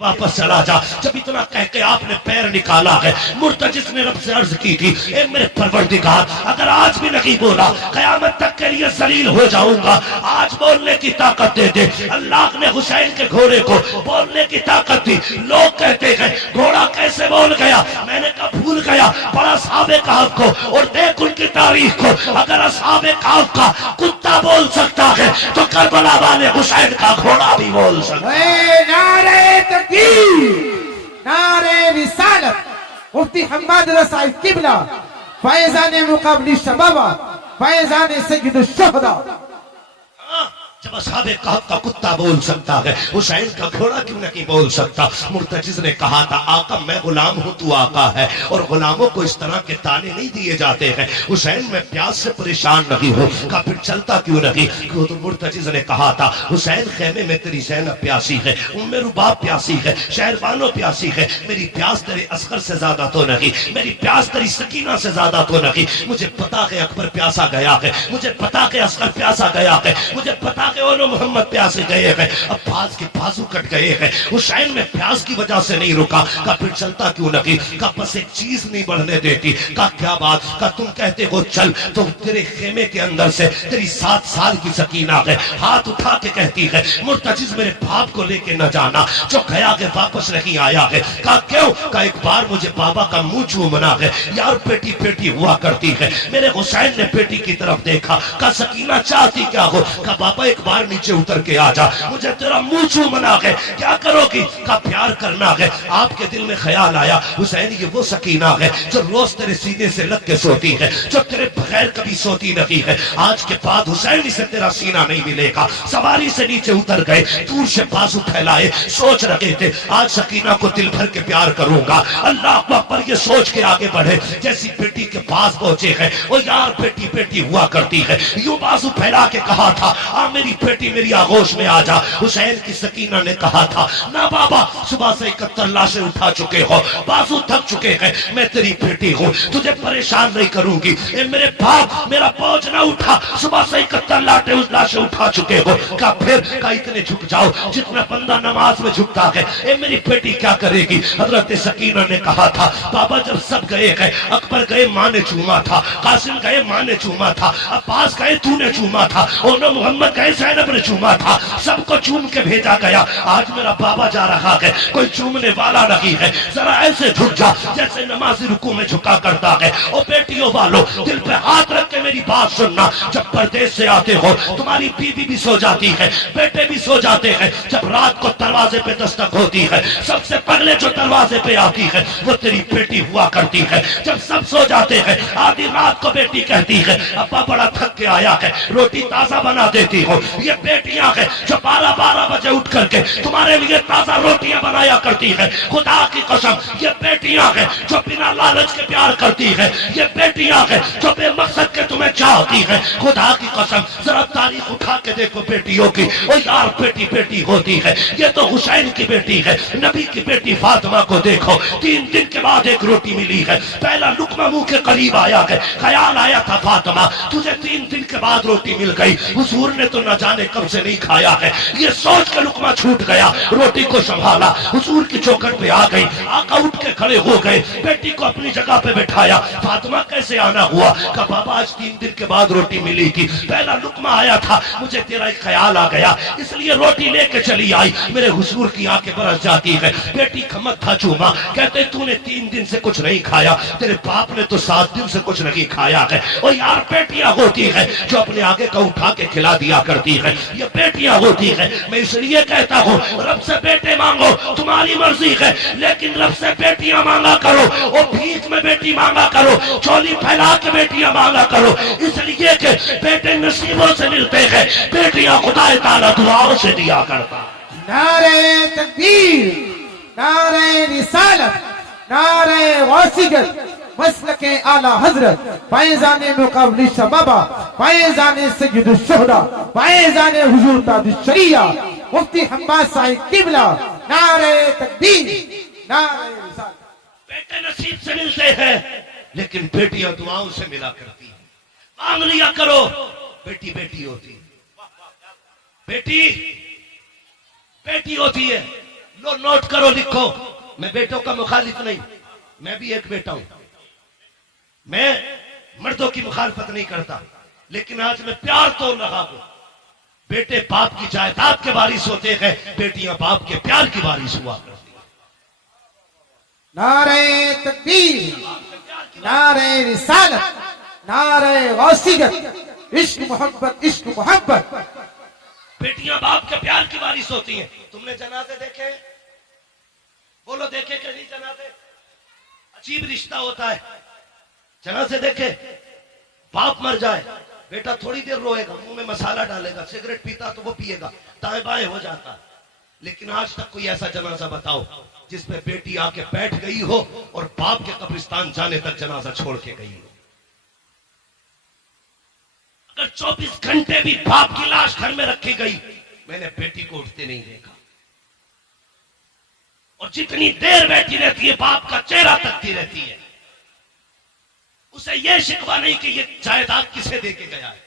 वापस चला जा। जब इतना कह के आपने पैर निकाला है, मुर्तजिस ने रब से अर्ज की थी, ए मेरे परवरदिगार, अगर आज भी नहीं बोला कयामत तक के लिए जलील हो जाऊंगा, आज बोलने की ताकत दे दे। अल्लाह ने हुसैन के घोड़े को बोलने की ताकत दी। लोग कहते हैं घोड़ा कैसे बोल गया, मैंने कहा भूल गया। बड़ा असहाबे कहफ को और देख उनकी तारीख को, अगर असहाबे कहफ का कुत्ता बोल सकता है तो करबला वाले हुसैन का घोड़ा भी बोल सकता है। नारे रिसालत, मुफ्ती हम्माद रसा किबला, फैजान मुकाबली शबाबा, फैजान सय्यद शुहदा। जब असहाबे कहफ का कुत्ता बोल सकता है, हुसैन का घोड़ा क्यों नहीं बोल सकता। मुर्तजिज ने कहा था, आका मैं गुलाम हूं, तू आका है, और गुलामों को इस तरह के ताने नहीं दिए जाते हैं। हुसैन मैं प्यास से परेशान नहीं हूं, का फिर चलता क्यों नहीं। क्यों तो मुर्तजिज ने कहा था, हुसैन खेमे में तेरी ज़ैनब प्यासी है, उम्मे रुबाब प्यासी है, शहरबानो प्यासी है, मेरी प्यास तेरे असगर से ज्यादा तो नहीं, मेरी प्यास तेरी सकीना से ज्यादा तो नहीं। मुझे पता है अकबर प्यासा गया है, मुझे पता है असगर प्यासा गया है, मुझे पता के ओनो मोहम्मद प्यासे गए हैं, अब्बास के बाजू कट गए हैं। हुसैन में प्यास की वजह से नहीं रुका, का फिर चलता क्यों नहीं। का बस एक चीज नहीं बढ़ने देती। का क्या बात, का तुम कहते हो चल, तो तेरे खेमे के अंदर से तेरी 7 साल की सकीना है, हाथ उठा के कहती है, मुर्तजिज मेरे बाप को लेके न जाना, जो गया के वापस नहीं आया है। का क्यों, का एक बार मुझे बाबा का मुंह चूमना है, यार पेटी पेटी हुआ करती है। मेरे हुसैन ने पेटी की तरफ देखा, का सकीना चाहती क्या हो, का बाबा एक बार नीचे उतर के आ जा, मुझे तेरा मुंह चूमना है। क्या करोगी, का प्यार करना है। आपके दिल में ख्याल आया, हुसैन ये वो सकीना है जो रोज तेरे सीने से लग के सोती है, जो तेरे बगैर कभी सोती नहीं है। आज के बाद हुसैन से तेरा सीना नहीं मिलेगा। सवारी से नीचे उतर गए, दूर से बाजू फैलाए, सोच रहे थे आज सकीना को दिल भर के प्यार करूंगा। अल्लाह अकबर ये सोच के आगे बढ़े, जैसी बेटी के पास पहुंचे हैं, वो यार बेटी बेटी हुआ करती है, यूं बाजू फैला के कहा था, आ मेरी बेटी मेरी आगोश में आ जा। हुसैन की सकीना ने कहा था, ना बाबा, सुबह से 71 लाशें उठा चुके हो, बाजू थक चुके हैं, मैं तेरी बेटी हूँ, तुझे परेशान नहीं करूंगी। ए मेरे बाप, मेरा बोझ ना उठा, सुबह से 71 लाशें उठा चुके हो। का फिर का इतने झुक जाओ जितना बंदा नमाज में झुकता है। ए मेरी बेटी क्या करेगी। हजरत सकीना ने कहा था, बाबा जब सब गए हैं, अकबर गए माँ ने चूमा था, कासिम गए माँ ने चूमा था, अब्बास गए तूने चूमा था, ओनो मोहम्मद गए ज़ैनब ने चूमा था, सबको चूम के भेजा गया। आज मेरा बाबा जा रहा है, कोई चूमने वाला नहीं है, जरा ऐसे झुक जा जैसे नमाजी रुकू में झुका करता है। ओ बेटियों वालों, दिल पे हाथ रख के मेरी बात सुनना, जब परदेश से आते हो तुम्हारी बीवी भी सो जाती है, बेटे भी सो जाते हैं, जब रात को दरवाजे पे दस्तक होती है, सबसे पहले जो दरवाजे पे आती है वो तेरी बेटी हुआ करती है। जब सब सो जाते हैं, आधी रात को बेटी कहती है, अब्बा बड़ा थक के आया है, रोटी ताजा बना देती हो। ये बेटियां हैं जो 12-12 बजे उठ करके तुम्हारे लिए ताजा रोटियां बनाया करती है। खुदा की कसम, ये बेटियां हैं जो बिना लालच के प्यार करती है, ये बेटियां हैं जो बेमकसद के तुम्हें चाहती है। खुदा की कसम, जरा तारीख उठा के देखो बेटियों की, ओ यार बेटी बेटी होती है। ये तो हुसैन की बेटी है, नबी की बेटी फातिमा को देखो, 3 दिन के बाद एक रोटी मिली है, पहला लुकमा मुंह के करीब आया है, ख्याल आया था फातिमा तुझे 3 दिन के बाद रोटी मिल गई, हुजूर ने तो न जाने कब से नहीं खाया है। ये सोच के लुकमा छूट गया, रोटी को संभाला, हुजूर की चौखट पे आ गई, आका उठ के खड़े हो गए, बेटी को अपनी जगह पे बिठाया। फातिमा कैसे आना हुआ, का बाबा आज 3 दिन के बाद रोटी मिली थी, पहला लुकमा आया था, मुझे तेरा एक ख्याल आ गया, इसलिए रोटी लेके चली आई। मेरे हुजूर की आंखें बरस जाती है, बेटी खमक था चूमा, कहते तूने 3 दिन से कुछ नहीं खाया, तेरे बाप ने तो 7 दिन से कुछ नहीं खाया है। और यार बेटियां होती है जो अपने आगे का उठा के खिला दिया करती है, ये बेटियां होती है। मैं इसलिए कहता हूँ रब से बेटे मांगो, तुम्हारी मर्जी है, लेकिन रब से बेटियां मांगा करो, और भीख में बेटी मांगा करो, चोली फैला के बेटियां मांगा करो, इसलिए कि बेटे नसीबों से मिलते हैं, बेटियां खुदा ताला दुआओं से दिया करता। नारे तकबीर, नारे रिसालत, नारे वासिगत, मसलके आला हजरत, फैजाने मुकाबली शबाबा, फैजाने सय्यद शुहदा, फैजाने हुजूर ताज शरिया, मुफ्ती हम्माद साहिब किबला। नारे तकबीर, नारे रिसालत। बेटे नसीब से मिलते हैं, लेकिन बेटियां दुआओं से मिला करती है। मांग लिया करो, बेटी बेटी होती है, बेटी बेटी होती है, लो नोट करो, लिखो। मैं बेटों का मुखालिफ नहीं, मैं भी एक बेटा हूं। मैं मर्दों की मुखालफत नहीं करता, लेकिन आज मैं प्यार तोड़ रहा हूं। बेटे बाप की जायदाद के वारिस होते हैं, बेटियां बाप के प्यार की वारिस हुआ करती हैं। नारे तकबीर, नारे रिसालत, नारे गौसियत, इश्क मोहब्बत, इश्क मोहब्बत। बेटियां बाप के प्यार की वारिस होती हैं। तुमने जनाजे देखे? बोलो देखे कि नहीं जनाजे? अजीब रिश्ता होता है। जनाजे देखे? बाप मर जाए, बेटा थोड़ी देर रोएगा, मुंह में मसाला डालेगा, सिगरेट पीता तो वो पिएगा, दाएं बाएं हो जाता। लेकिन आज तक कोई ऐसा जनाजा बताओ जिसमें बेटी आके बैठ गई हो और बाप के कब्रिस्तान जाने तक जनाजा छोड़ के गई हो। अगर 24 घंटे भी बाप की लाश घर में रखी गई, मैंने बेटी को उठते नहीं देखा। और जितनी देर बैठी रहती है, बाप का चेहरा तकती रहती है। उसे यह शिकवा नहीं कि ये जायदाद किसे देके गया है,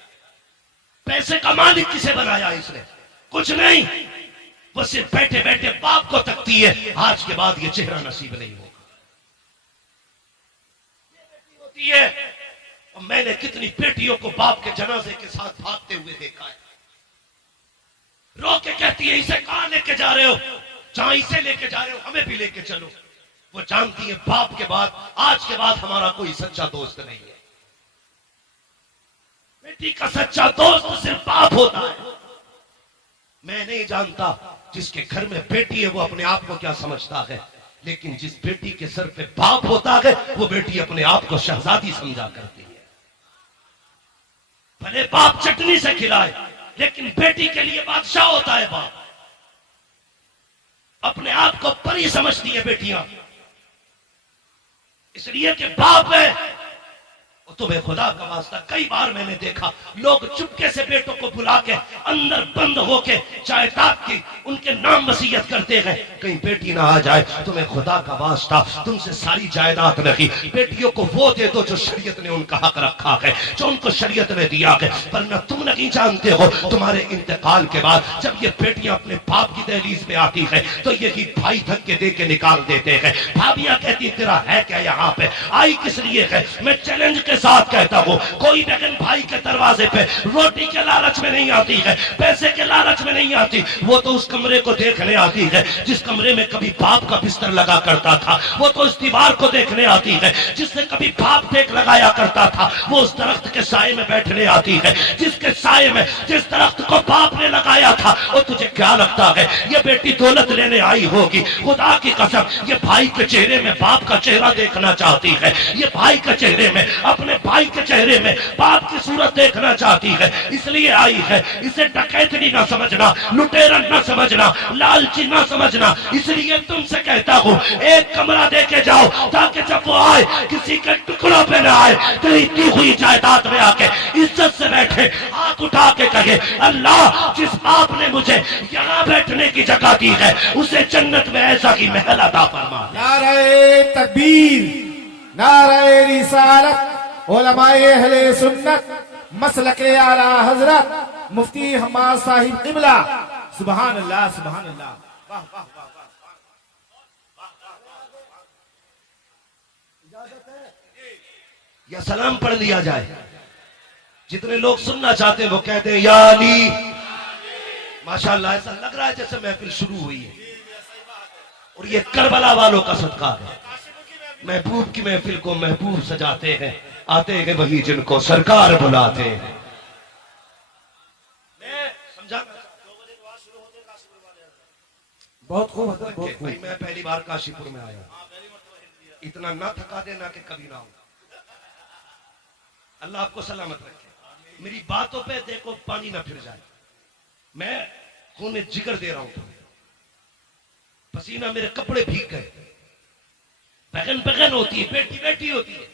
पैसे का मालिक किसे बनाया इसने, कुछ नहीं। वो सिर्फ बैठे बैठे बाप को तकती है, आज के बाद ये चेहरा नसीब नहीं होगा। ये बेटी होती है। और मैंने कितनी बेटियों को बाप के जनाजे के साथ भागते हुए देखा है। रो के कहती है, इसे कहां लेके जा रहे हो? जहां इसे लेके जा रहे हो हमें भी लेके चलो। वो जानती है बाप के बाद, आज के बाद हमारा कोई सच्चा दोस्त नहीं है। बेटी का सच्चा दोस्त सिर्फ बाप होता है। मैं नहीं जानता जिसके घर में बेटी है वो अपने आप को क्या समझता है, लेकिन जिस बेटी के सर पे बाप होता है वो बेटी अपने आप को शहजादी समझा करती है। भले बाप चटनी से खिलाए, लेकिन बेटी के लिए बादशाह होता है बाप। अपने आप को परी समझती है बेटियां, इसलिए कि बाप है। और तुम्हें खुदा का वास्ता, कई बार मैंने देखा लोग चुपके से बेटों को बुला के अंदर बंद होके जायदाद की उनके नाम वसीयत करते हैं, कहीं बेटी ना आ जाए। तुम्हें खुदा का वास्ता, तुमसे सारी जायदाद नहीं, बेटियों को वो दे दो जो शरीयत ने उनका हक रखा है, जो उनको शरीयत ने दिया है। वरना तुम नहीं जानते हो तुम्हारे इंतकाल के बाद जब ये बेटियां अपने बाप की दहलीज पे आती है तो यही भाई धक्के दे के निकाल देते हैं। भाभियां कहती तेरा है क्या यहाँ पे, आई किस लिए है? मैं चैलेंज के साथ कहता हूं, कोई बहन भाई के दरवाजे पे रोटी के लालच में नहीं आती है, पैसे के लालच में नहीं आती। वो तो उस कमरे को देखने आती है जिस कमरे में कभी बाप का बिस्तर लगा करता था। वो तो उस दीवार को देखने आती है जिससे कभी बाप टेक लगाया करता था। वो उस दरख्त के साए में बैठने आती है जिसके साए में, जिस दरख्त को बाप ने लगाया था। और तुझे क्या लगता है ये बेटी दौलत लेने आई होगी? खुदा की कसम, ये भाई के चेहरे में बाप का चेहरा देखना चाहती है, ये भाई के चेहरे में, अपने भाई के चेहरे में बाप की सूरत देखना चाहती है, इसलिए आई है। इसे डकैतनी ना समझना, लुटेरा ना समझना, लालची ना समझना। इसलिए तुमसे कहता हूं एक कमरा देके जाओ ताकि जब वो आए किसी के टुकड़ों पे ना आए, तेरी दी हुई जायदाद में आके इज्जत से बैठे, हाथ उठा के कहे अल्लाह जिस बाप ने मुझे यहाँ बैठने की जगह दी है उसे जन्नत में ऐसा ही महल अता फरमा। नारे तकबीर, नारे रिसालत, उलमाए अहले सुन्नत, मसलके आला हजरत मुफ्ती हम्माद साहिब क़िबला। सुभान अल्लाह, सुभान अल्लाह। वाह वाह वाह वाह। या सलाम पढ़ लिया जाए? जितने लोग सुनना चाहते हैं वो कहते हैं या अली। माशाअल्लाह, ऐसा लग रहा है जैसे महफिल शुरू हुई है। और ये करबला वालों का सदका है। महबूब की महफिल को महबूब सजाते हैं, आते हैं वही जिनको सरकार बुलाते हैं। मैं समझा बहुत खूब हजरत, बहुत भाई, खूब। मैं पहली बार काशीपुर में आया, इतना ना थका देना कि कभी ना हो। अल्लाह आपको सलामत रखे। मेरी बातों पे देखो पानी ना फिर जाए। मैं खून जिगर दे रहा हूं तुम्हें, पसीना मेरे कपड़े भीग गए। बहन बहन होती है, बेटी बेटी होती है।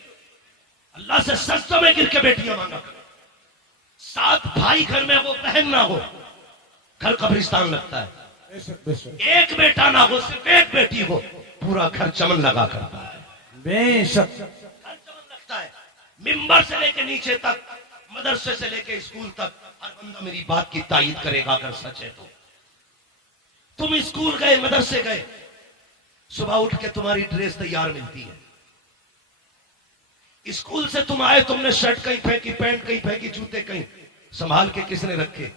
अल्लाह से सजदों में गिर के बेटियां मांगा करो। 7 भाई घर में वो बहन ना हो, घर कब्रिस्तान लगता है। बेशक, बेशक, एक बेटा ना हो, सिर्फ एक बेटी हो, पूरा घर चमन लगा करता है। बेशक। घर चमन लगता है। मिंबर से लेके नीचे तक, मदरसे से लेके स्कूल तक, हर बंदा मेरी बात की तायीद करेगा अगर सच है तो। तुम स्कूल गए, मदरसे गए, सुबह उठ के तुम्हारी ड्रेस तैयार मिलती है, स्कूल से तुम आए, तुमने शर्ट कहीं फेंकी, पैंट कहीं फेंकी, जूते कहीं, संभाल के किसने रखे?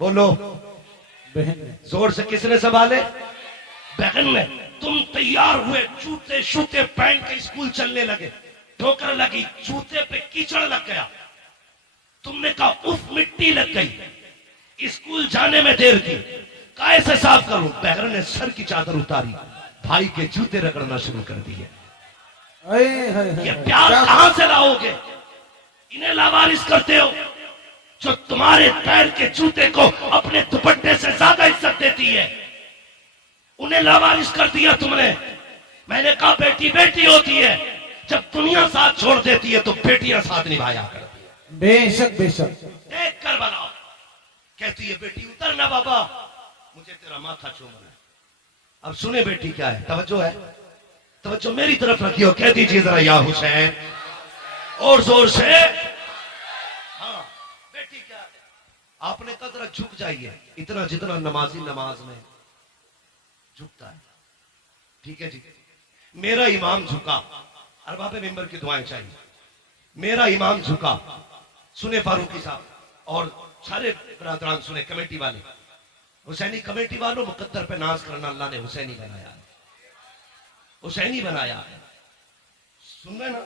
बोलो, बहन ने। जोर से किसने संभाले? बहन ने। तुम तैयार हुए, जूते शूते पहन के स्कूल चलने लगे, ठोकर लगी, जूते पे कीचड़ लग गया, तुमने कहा उफ मिट्टी लग गई, स्कूल जाने में देर की, कैसे साफ करूं? बहन ने सर की चादर उतारी, भाई के जूते रगड़ना शुरू कर दिए। ये प्यार कहां से लाओगे? इन्हें लावारिस करते हो जो तुम्हारे पैर के जूते को अपने दुपट्टे से ज्यादा इज्जत देती है, उन्हें लावारिस कर दिया तुमने। मैंने कहा बेटी बेटी होती है, जब दुनिया साथ छोड़ देती है तो बेटियां साथ निभाया करती है। बेशक बेशक। देख कर बनाओ। कहती है बेटी उतर ना बाबा, मुझे तेरा माथा चूमना है। अब सुने बेटी क्या है, तवज्जो है, तवज्जो मेरी तरफ रखियो, कह दीजिए जरा या हुसैन और जोर से। हाँ बेटी क्या है, आपने कहा जरा झुक जाइए, इतना जितना नमाजी नमाज में झुकता है। ठीक है जी, मेरा इमाम झुका, अरबाब मिंबर की दुआएं चाहिए। मेरा इमाम झुका, सुने फारूकी साहब और सारे बरादरान सुने, कमेटी वाले, हुसैनी कमेटी वालों, मुकद्दर पे नाज करना, अल्लाह ने हुसैनी बनाया है, हुसैनी बनाया है। सुन रहे ना?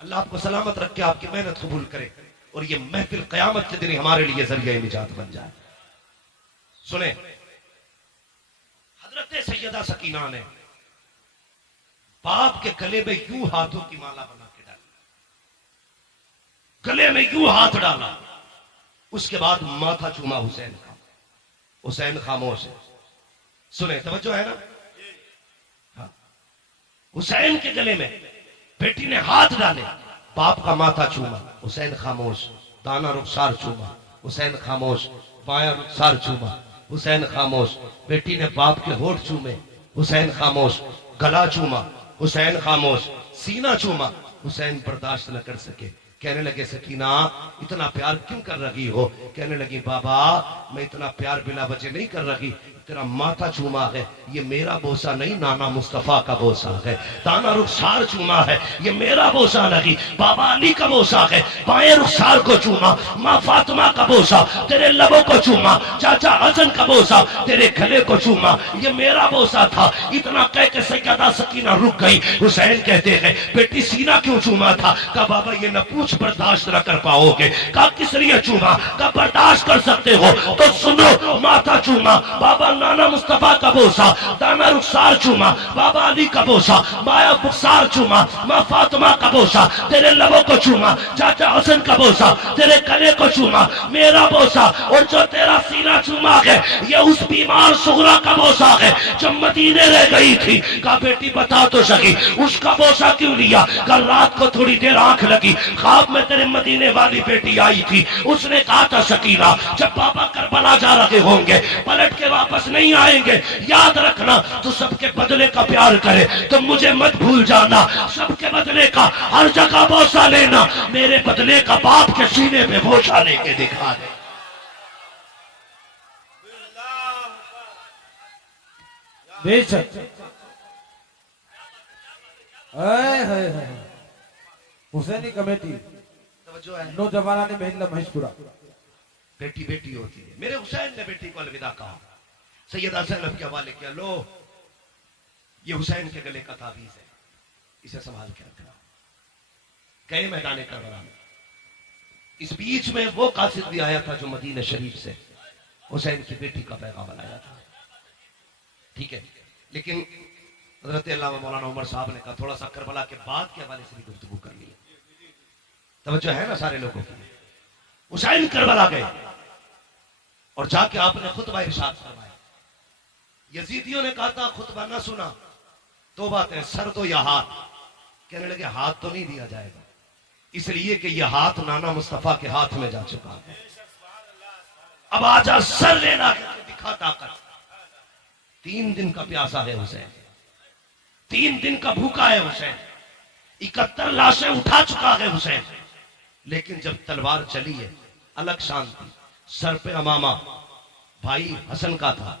अल्लाह आपको सलामत रख के आपकी मेहनत कबूल करे और ये महफिल कयामत के दिन हमारे लिए जरिया निजात बन जाए। सुने, हजरत सैयदा सकीना ने बाप के गले में यूं हाथों की माला बना के डाली, गले में यूं हाथ डाला, उसके बाद माथा चूमा हुसैन का। हुसैन खामोश है, सुने, तवज्जो है ना? हाँ। हुसैन के गले में बेटी ने हाथ डाले, बाप का माथा चूमा, हुसैन खामोश, दाना रुखसार चूमा, हुसैन खामोश, बाया रुखसार चूमा, हुसैन खामोश, बेटी ने बाप के होठ चूमे, हुसैन खामोश, गला चूमा, हुसैन खामोश, सीना चूमा, हुसैन बर्दाश्त न कर सके, कहने लगे सकीना इतना प्यार क्यों कर रही हो? कहने लगी बाबा मैं इतना प्यार बिना वजह नहीं कर रही, तेरा माथा चूमा है, ये मेरा बोसा नहीं, नाना मुस्तफा का बोसा है। दाना रुखसार चूमा है, ये मेरा बोसा नहीं, बाबा अली का बोसा है। बाएं रुखसार को चूमा, माँ फातिमा का बोसा, तेरे लबों को चूमा, चाचा हसन का बोसा, तेरे गले को चूमा, ये मेरा बोसा था। इतना कह के सैयदा सकीना रुक गई। हुसैन कहते हैं बेटी सीना क्यों चूमा था? कहा बाबा ये न पूछ, बर्दाश्त न कर पाओगे। कहा किस लिए चूमा? कहा बर्दाश्त कर सकते हो तो सुनो, माथा चूमा, बाबा नाना मुस्तफा का बोसा, दाना रुखसार चूमा, बाबा अली का बोसा, माया रुखसार चूमा, माँ फातिमा का बोसा, तेरे लबों को चूमा, चाचा हसन का बोसा, तेरे गले को चूमा, मेरा बोसा, और जो तेरा सीना चूमा है ये उस बीमार सुगरा का बोसा है जो मदीने रह गई थी। कहा बेटी बता तो सकी उसका बोसा क्यों लिया? कल रात को थोड़ी देर आंख लगी, ख्वाब में तेरे मदीने वाली बेटी आई थी, उसने कहा था सकीना जब पापा करबला जा रहे होंगे पलट के वापस नहीं आएंगे, याद रखना तो सबके बदले का प्यार करे, तो मुझे मत भूल जाना, सबके बदले का हर जगह बोसा लेना, मेरे बदले का बाप के सीने पे बोसा लेके दिखा दे। बेशक। हुसैनी कमेटी जो है नौजवाना ने महिला महेशपुरा, बेटी बेटी होती है। मेरे हुसैन ने बेटी को अलविदा कहा, सैयदा ज़ैनब के हवाले किया, लो ये हुसैन के गले का ताबीज है, इसे संभाल के रखना। गए मैदान करबला में, इस बीच में वो कासिद भी आया था जो मदीना शरीफ से हुसैन की बेटी का पैगाम लाया था। ठीक है, लेकिन हज़रत अल्लामा मौलाना उमर साहब ने कहा थोड़ा सा करबला के बाद के हवाले से भी गुफ्तगू कर ली। तवज्जो है ना सारे लोगों की? हुसैन करबला गए और जाके आपने खुतबा इरशाद फरमाया। यजीदियों ने कहा था खुतबा ना सुना तो बात है, सर दो या हाथ? कहने लगे हाथ तो नहीं दिया जाएगा, इसलिए कि यह हाथ नाना मुस्तफा के हाथ में जा चुका है, अब आजा सर लेना दिखा ताकत। 3 दिन का प्यासा है हुसैन, 3 दिन का भूखा है हुसैन, 71 लाशें उठा चुका है हुसैन, लेकिन जब तलवार चली है अलग शांति। सर पे अमामा भाई हसन का था,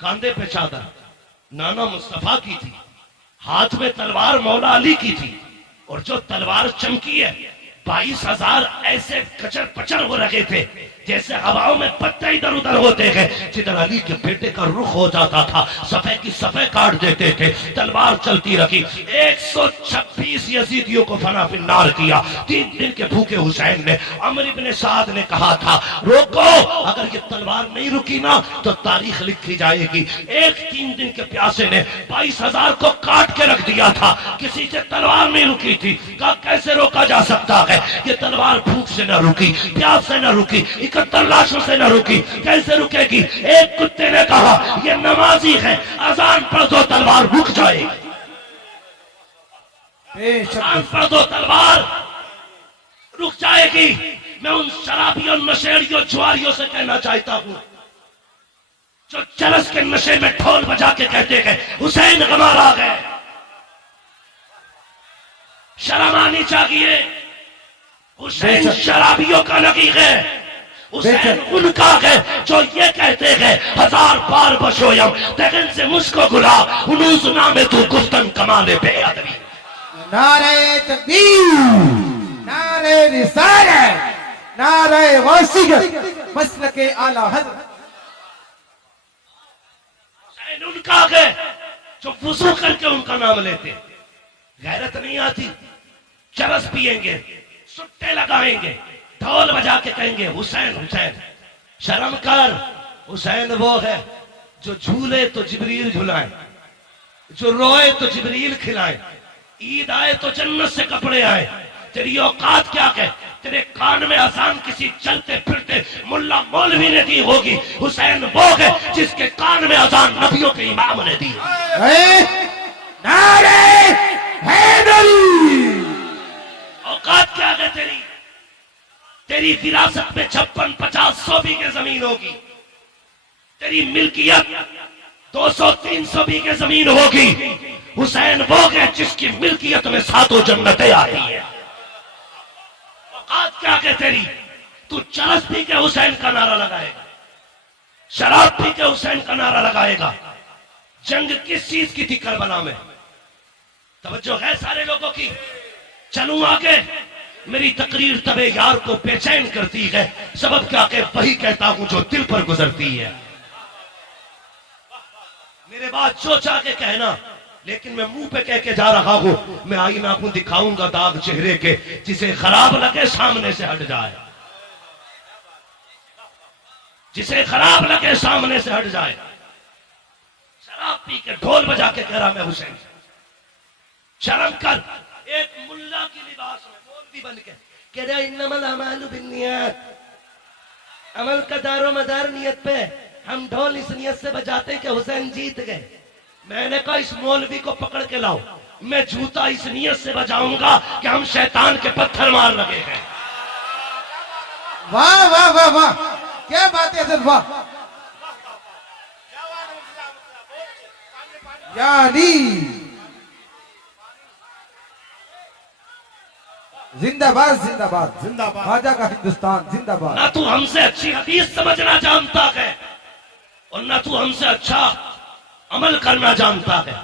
कांधे पे चादर, नाना मुस्तफा की थी, हाथ में तलवार मौला अली की थी, और जो तलवार चमकी है 22,000 ऐसे कचर पचर हो रखे थे जैसे हवाओं में पत्ते इधर उधर होते हैं। जिधर अली के बेटे का रुख हो जाता था सफे की सफे काट देते थे। तलवार चलती रखी, 126 यजीदियों को फना फिन्नार किया। 3 दिन के भूखे हुसैन ने, अमर इब्ने साद ने कहा था रोको, अगर ये तलवार नहीं रुकी ना तो तारीख लिखी जाएगी। 3 दिन के प्यासे ने 22,000 को काट के रख दिया था, किसी से तलवार नहीं रुकी थी। कहा कैसे रोका जा सकता है, ये तलवार भूख से न रुकी, प्यास से न रुकी, 71 लाशों से न रुकी, कैसे रुकेगी। एक कुत्ते ने कहा ये नमाजी है, अजान पढ़ दो तलवार रुक जाएगी, अजान पढ़ दो तलवार रुक जाएगी। मैं उन शराबियों, नशेड़ियों, जुआरियों से कहना चाहता हूं जो चरस के नशे में ढोल बजा के कहते हैं हुसैन गमार आ गए, शर्म आनी चाहिए। हुसैन शराबियों का नगीर है, हुसैन उनका है जो ये कहते हैं 1000 बार बशोयम तगन से मुझको गुला हुनूस नामे तू गुफ्तन कमाले बेअदबी। नारे तकबीर, नारे रिसालत, नारे वासियत, मसलके आला हज़रत। हुसैन उनका है जो वुज़ू करके उनका नाम लेते, गैरत नहीं आती, चरस पिएंगे, सुट्टे लगाएंगे, ढोल बजा के कहेंगे हुसैन हुसैन। शर्म कर, हुसैन वो है जो झूले तो जिब्रील झुलाए, जो रोए तो जिब्रील खिलाए, ईद आए तो जन्नत से कपड़े आए। तेरी औकात क्या है, तेरे कान में अजान किसी चलते फिरते मुल्ला मौलवी ने दी होगी। हुसैन वो है जिसके कान में अजान नबियों के इमाम ने दी। नारे हैदरी, औकात क्या है तेरी, तेरी विरासत में 56, 50, 100 बीघे जमीन होगी, तेरी मिल्कियत 200, 300 बीघे जमीन होगी। हुसैन वो है जिसकी मिल्कियत में 7 जन्नतें आती है। औकात क्या है तेरी, तू चरस पी के हुसैन का नारा लगाएगा, शराब पी के हुसैन का नारा लगाएगा। जंग किस चीज की थी करबला में, तवज्जो है सारे लोगों की। चलूं आगे, मेरी तकरीर तबे यार को बेचैन करती है, सबब क्या के वही कहता हूं जो दिल पर गुजरती है। मेरे बात सोचा के कहना, लेकिन मैं मुंह पे कह के जा रहा हूं। मैं आईना को दिखाऊंगा दाग चेहरे के, जिसे खराब लगे सामने से हट जाए, जिसे खराब लगे सामने से हट जाए। शराब पी के ढोल बजा के कह रहा मैं हुसैन। शर्म कर, एक मुल्ला की लिबास में मौलवी बन के कह रहा इन्नमल अमालु बिन्नियात, अमल का दारो मदार नियत पे। हम ढोल इस नियत से बजाते कि हुसैन जीत गए। मैंने कहा इस मौलवी को पकड़ के लाओ, मैं जूता इस नियत से बजाऊंगा कि हम शैतान के पत्थर मार लगे हैं। वाह वाह वाह वाह, क्या बात है हज़रत, वाह। यानी जिंदाबाद जिंदाबाद जिंदाबाद, खाजा का हिंदुस्तान जिंदाबाद। ना तू हमसे अच्छी हदीस समझना जानता है और ना तू हमसे अच्छा अमल करना जानता है।